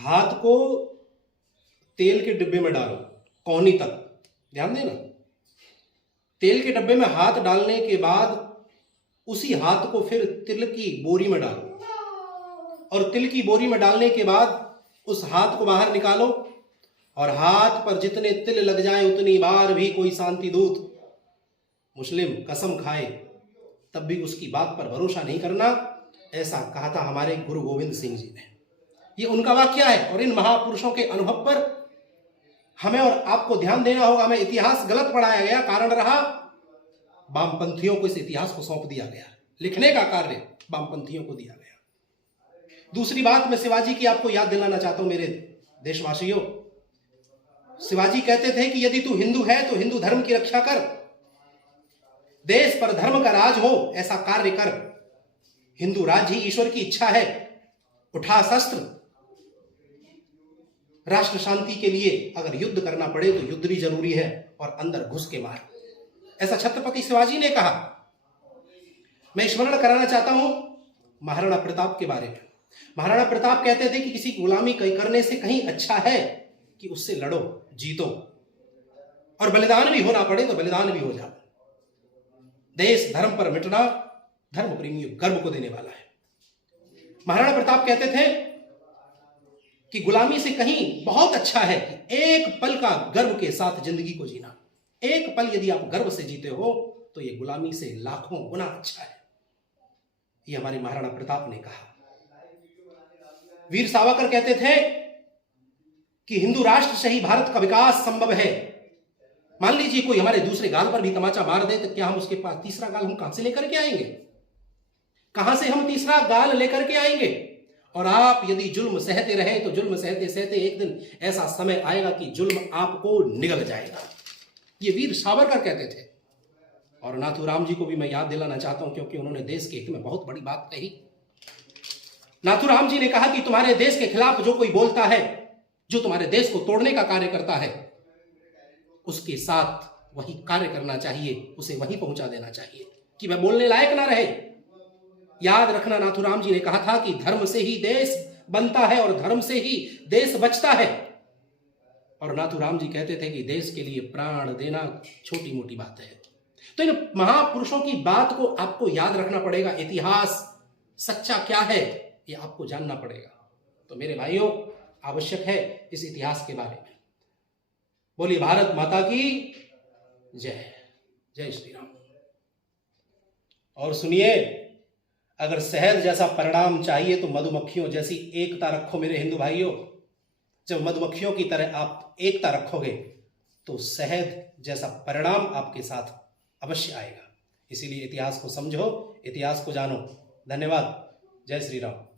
हाथ को तेल के डिब्बे में डालो, कोहनी तक, ध्यान देना। तेल के डब्बे में हाथ डालने के बाद उसी हाथ को फिर तिल की बोरी में डालो, और तिल की बोरी में डालने के बाद उस हाथ को बाहर निकालो, और हाथ पर जितने तिल लग जाए उतनी बार भी कोई शांति दूत मुस्लिम कसम खाए तब भी उसकी बात पर भरोसा नहीं करना। ऐसा कहा था हमारे गुरु गोविंद सिंह जी ने। ये उनका वाक्य है, और इन महापुरुषों के अनुभव पर हमें और आपको ध्यान देना होगा। हमें इतिहास गलत पढ़ाया गया, कारण रहा वामपंथियों को इस इतिहास को सौंप दिया गया, लिखने का कार्य वामपंथियों को दिया गया। दूसरी बात मैं शिवाजी की आपको याद दिलाना चाहता हूं मेरे देशवासियों। शिवाजी कहते थे कि यदि तू हिंदू है तो हिंदू धर्म की रक्षा कर, देश पर धर्म का राज हो ऐसा कार्य कर, हिंदू राज्य ही ईश्वर की इच्छा है, उठा शस्त्र, राष्ट्र शांति के लिए अगर युद्ध करना पड़े तो युद्ध भी जरूरी है, और अंदर घुस के मार, ऐसा छत्रपति शिवाजी ने कहा। मैं स्मरण कराना चाहता हूं महाराणा प्रताप के बारे में। महाराणा प्रताप कहते थे कि किसी गुलामी करने से कहीं अच्छा है कि उससे लड़ो, जीतो, और बलिदान भी होना पड़े तो बलिदान भी हो जाओ। देश धर्म पर मिटना धर्म प्रेमियों गर्व को देने वाला है। महाराणा प्रताप कहते थे कि गुलामी से कहीं बहुत अच्छा है कि एक पल का गर्व के साथ जिंदगी को जीना। एक पल यदि आप गर्व से जीते हो तो ये गुलामी से लाखों गुना अच्छा है। ये हमारे महाराणा प्रताप ने कहा। वीर सावरकर कहते थे कि हिंदू राष्ट्र से ही भारत का विकास संभव है। मान लीजिए कोई हमारे दूसरे गाल पर भी तमाचा मार दे तो क्या हम उसके पास तीसरा गाल हम कहां से लेकर के आएंगे? कहां से हम तीसरा गाल लेकर के आएंगे? और आप यदि जुल्म सहते रहे तो जुल्म सहते सहते एक दिन ऐसा समय आएगा कि जुल्म आपको निगल जाएगा। ये वीर सावरकर कहते थे। और नाथूराम जी को भी मैं याद दिलाना चाहता हूं क्योंकि उन्होंने देश के हित में बहुत बड़ी बात कही। नाथूराम जी ने कहा कि तुम्हारे देश के खिलाफ जो कोई बोलता है, जो तुम्हारे देश को तोड़ने का कार्य करता है, उसके साथ वही कार्य करना चाहिए, उसे वहीं पहुंचा देना चाहिए कि वह बोलने लायक ना रहे। याद रखना, नाथूराम जी ने कहा था कि धर्म से ही देश बनता है और धर्म से ही देश बचता है। और नाथूराम जी कहते थे कि देश के लिए प्राण देना छोटी मोटी बात है। तो इन महापुरुषों की बात को आपको याद रखना पड़ेगा। इतिहास सच्चा क्या है ये आपको जानना पड़ेगा। तो मेरे भाइयों, आवश्यक है इस इतिहास के बारे में। बोलिए भारत माता की जय। जय श्री राम। और सुनिए, अगर शहद जैसा परिणाम चाहिए तो मधुमक्खियों जैसी एकता रखो मेरे हिंदू भाइयों। जब मधुमक्खियों की तरह आप एकता रखोगे तो शहद जैसा परिणाम आपके साथ अवश्य आएगा। इसीलिए इतिहास को समझो, इतिहास को जानो। धन्यवाद। जय श्री राम।